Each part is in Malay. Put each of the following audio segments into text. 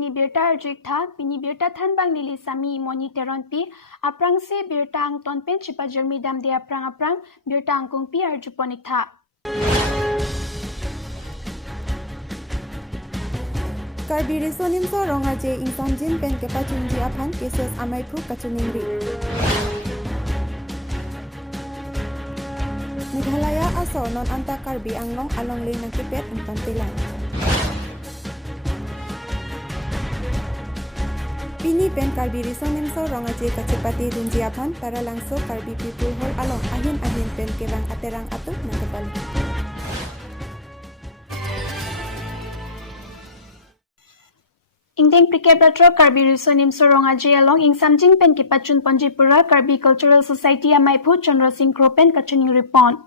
pini birta arjik tha pini birta than bang nili sami moniteron pi aprang se birta ang ton pen chipa jermi dam de aprang birta ang kung pi arjuponik tha. Karbi risonim so ronga je insomjin pen kepa chunji aphan cases amai phu kachuningri. Meghalaya aso non anta karbi anglong along le nang kipet umpan tilan. Pini pen karbi risonim so ronga je kachipati dunji aphan tara langso karbi people hol along ahin pen kerang aterang atuk nang kepal. Indeng Prikebratro Karbi Risonim Soronga Along Ing Samjing Pen Kipachun Ponjipura Karbi Cultural Society Amaipu Chandra Singh Kropen Kachuning Ripon.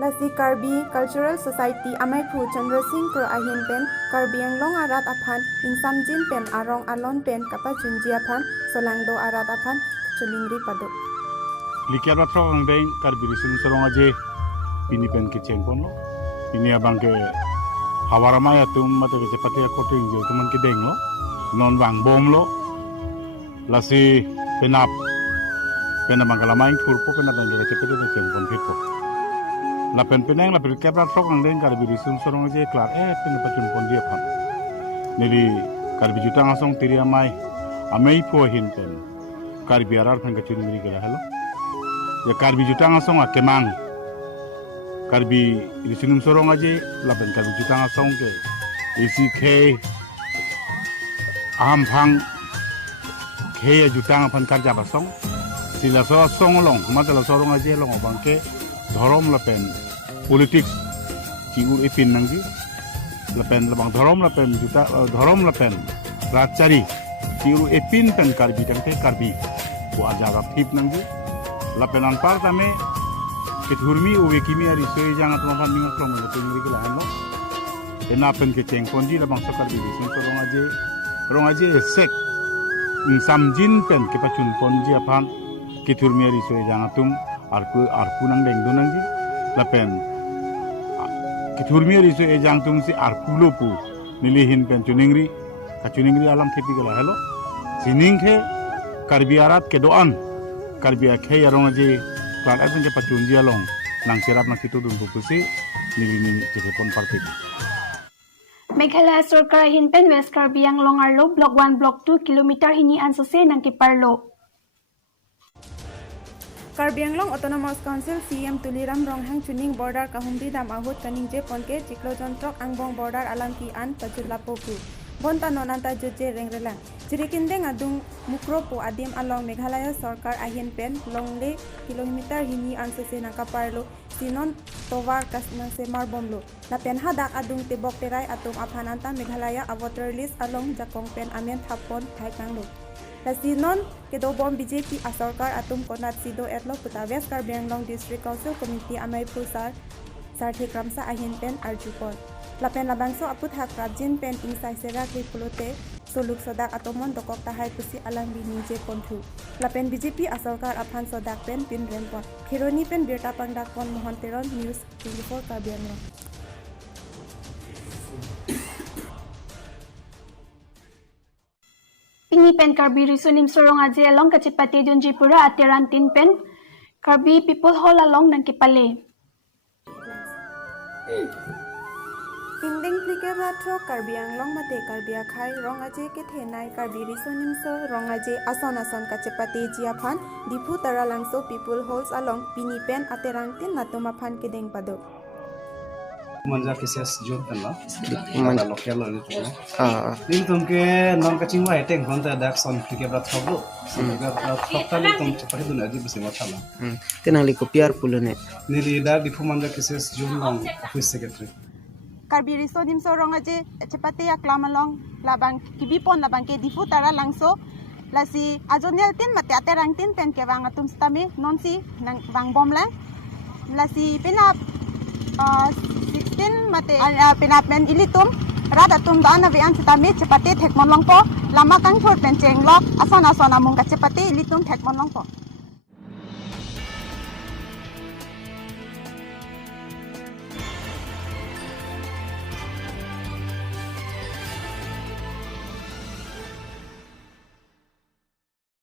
Lasi Karbi Cultural Society Amaipu Chandra Singh Kro Ahin Pen Karbi Anglong Arat Aphan Ing Samjin Pen Arong Alon Pen Kapachun Jiaphan Solangdo Arat Aphan Kachuning Ripado. Likebratro Indeng Karbi Risonim Soronga Pini Pen Kichempon Pini Abangke Hawaramaya Tum Mata Kecepati Akoting Tuman Kideng lo non wang bom lo lasi penap penamangkalamain kurpo penabang gak cepet itu jempon pipo la peneng la berkebrat sok ang deng karbi disum sorong aja klar penapacun pon dia kan jadi karbi juta ngasong tiri amai po hinten karbi arar pen kacun miri gala halo ya karbi juta ngasong akemang karbi disum sorong aja la pen karbi juta ngasong ke isi ke aham phang khe jutang phan karja basong sila so song long matala sorong aje long bangke dhorom lapen politics ciur ipin nangji lapen labang dhorom lapen juta dhorom lapen rachari ciur ipin pen karbi tangte karbi bu ajaga thip nangji lapen anpar tame kithurmi uwe kimi ari soi jangat lompan ninga klong na tingri kala ano enapen ke cengponji labang sakarbi bisun sorong aje rong aje sek samjin pen kepachun ponji aphan kithurmi ari soe jangatum arku nang deng dunangji lapen kithurmi ari soe jangtum si arkulopu nilihin pen chuningri kachuningri alam thepi gala hello siningkhe karbi arat ke doan karbi akhe rong aje klan apen kepachun ji along nang serap na kitu dun bukusi nilini telepon parti Meghalaya Sarkar Hinpen West Karbi Anglong Arlo Block 1 Block 2 Kilometer Hini Ansose Nang Kiparlo. Karbi Anglong Autonomous Council CM Tuliram Ronghang Chuning Border Kahumbi Dam Ahut Kaningje Ponke Ciklo Jontrok Angbong Border Alamki An Pajulapoku. Bonta nonanta joje rengrelang. Jirikindeng adung mukropo adim along Meghalaya Sarkar Ahin Pen longle kilometer hini ansose nakaparlo sinon tovar kasnang semar bomlo. Lapen hadak adung tibok terai atum aphananta Meghalaya water list along jakong pen amen thapon thaikanglo. Lasinon kedobom BJP Sarkar atum konat sido etlo puta West Karbi Anglong District Council Committee amai pusar sarthi kramsa Ahin Pen arjupon. Lapen labangso aput hak rajin pen insai serak ripulote soluk sodak atomon dokok tahai pusi alang binije konthu. Lapen BJP Sarkar aphan sodak pen pin rempon. Khironi pen birta pangdak pon mohon teron news 24 Karbi Anglong. Pini pen Karbi Risonim Sorong Aje Along Kachipate Dunjipura Ateran Tin Pen Karbi People Hall Along Nang Kipale. Indeng Prikebratro Karbi Anglong Mate Karbi Akhai Rong Aje ke thenai Karbi Risonim so Rong Aje ason kachepate jiaphan dipu tara langso people halls along pini pen aterang tin natuma phan kedeng pado. Manja cases job kanla manja local lo itu ning tumke non kaching wa eteng honta dak son Prikebratro bro totally tum chapari dun aji bisi mathala tenang liko piar pulone nili da dipu manja cases job long office secretary Karbi Risonim so Rong Aje chepate aklam along labang kibipon labang ke difu tara langso lasi ajonel tin mate aterang tin pen ke wang atum stame nonsi nang wang bom lang lasi pinap 16 mate pinap men ilitum rada tum dana we an stame chepate thekmon long po lama kang thor pen cheng lok asana mung ka chepate ilitum thekmon long po